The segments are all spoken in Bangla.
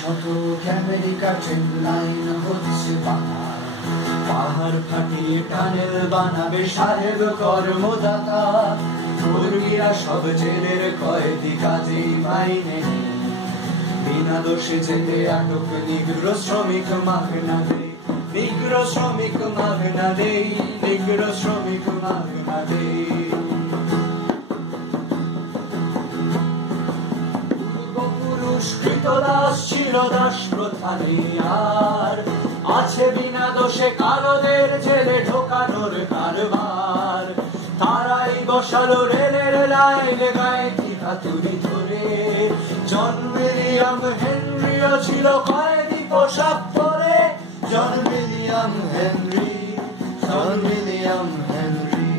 শত আমেরিকা ট্রেন লাইন হচ্ছে বাংলায়, পাহাড় ফাটিয়ে টানেল বানাবে সাহেব কর্মদাতা, কর্মীরা সব জেলের কয়েদি, কাজেই মাইনে নেই, বিনা দোষে জেলে আটক নিগ্র শ্রমিক মাগনা দেই, নিগ্র শ্রমিক মাগনা দেই, নিগ্র শ্রমিক মাগনা দেই। পূর্বপুরুষ কৃতদাস ছিল দাস প্রথা নেই আর, আছে বিনা দোষে কালোদের জেলে ঢোকানোর কারবার, তারাই বসালো রেলের লাইনে গায়ে হাতুড়ি ধরে, জন উইলিয়াম হেনরিও ছিল কয়েদি পোশাক পরে, John William Henry, John William Henry.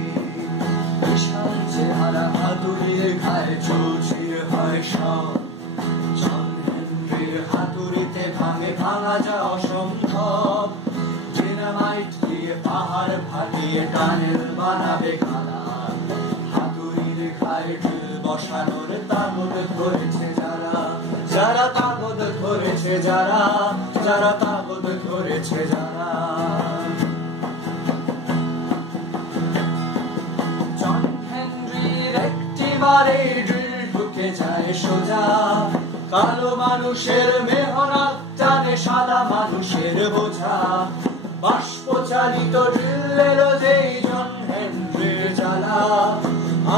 বিশাল চেহারা হাতুড়ির ঘায়ে চৌচির হয় সব, জন হেনরির হাতুড়িতে ভাঙে ভাঙা যা অসম্ভব, ডিনামাইট দিয়ে পাহাড় ফাটিয়ে টানেল বানাবে কালা, হাতুড়ির ঘায়ে বসানোর তাবদ ধরেছে যারা, যারা তাবদ ধরেছে যারা, যারা তাবদ ধরেছে যারা। জন হেনরির একটিবারে ড্রিল ঢুকে যায় সোজা, কালো মানুষের মেহনত টানে সাদা মানুষের বোঝা, বাষ্প চালিত ড্রিলের যেই জন হেনরির জ্বালা,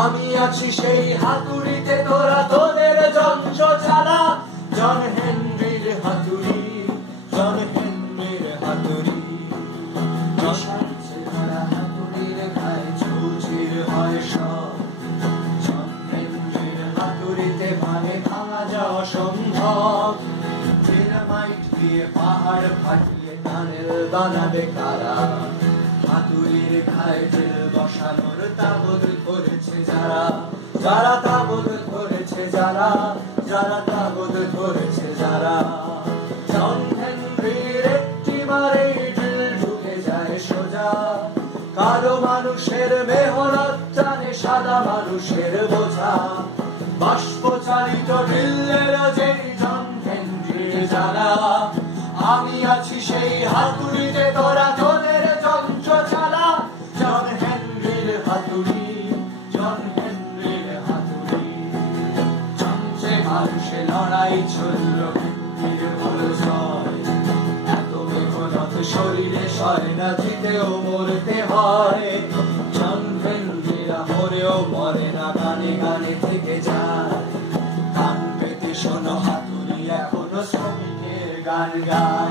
আমি আছি সেই হাতুড়িতে তোরা তোদের যন্ত্র চালা, জন হেনরির হাতুড়ি, জন হেনরির হাতুড়ি। যশান চেহারা হাতুড়ির ঘায়ে চৌচির হয় সব, জন হেনরির হাতুড়িতে ভাঙে ভাঙা যা অসম্ভব, ডিনামাইট দিয়ে পাহাড় ফাটিয়ে টানেল বানাবে কারা, হাতুড়ির ঘায়ে জেল বসানোর তাবদ ধরেছে যারা, যারা তাবদ ধরেছে যারা, যারা তাবদ ধরেছে যারা। জন হেনরির একটিবারে ড্রিল ঢুকে যায় সোজা, কালো মানুষের মেহনত টানে সাদা মানুষের বোঝা, বাষ্প চালিত ড্রিলের যেই জন হেনরির জ্বালা, আমি আছি সেই হাতুড়িতে তোরা তোদের যন্ত্র চালা, জন হেনরির হাতুড়ি, জন হেনরির হাতুড়ি। চঞ্চে মানুষে লড়াই চলল, হেনরির হলো জয়, এত মেহনত শরীরে সয় না, জিতেও মরতে হয়, জন হেনরিরা মরেও মরে না, গানে গানে থেকে যায়, কান পেতে শোনো হাতুড়ি এখনো শ্রমিকের গান গায়।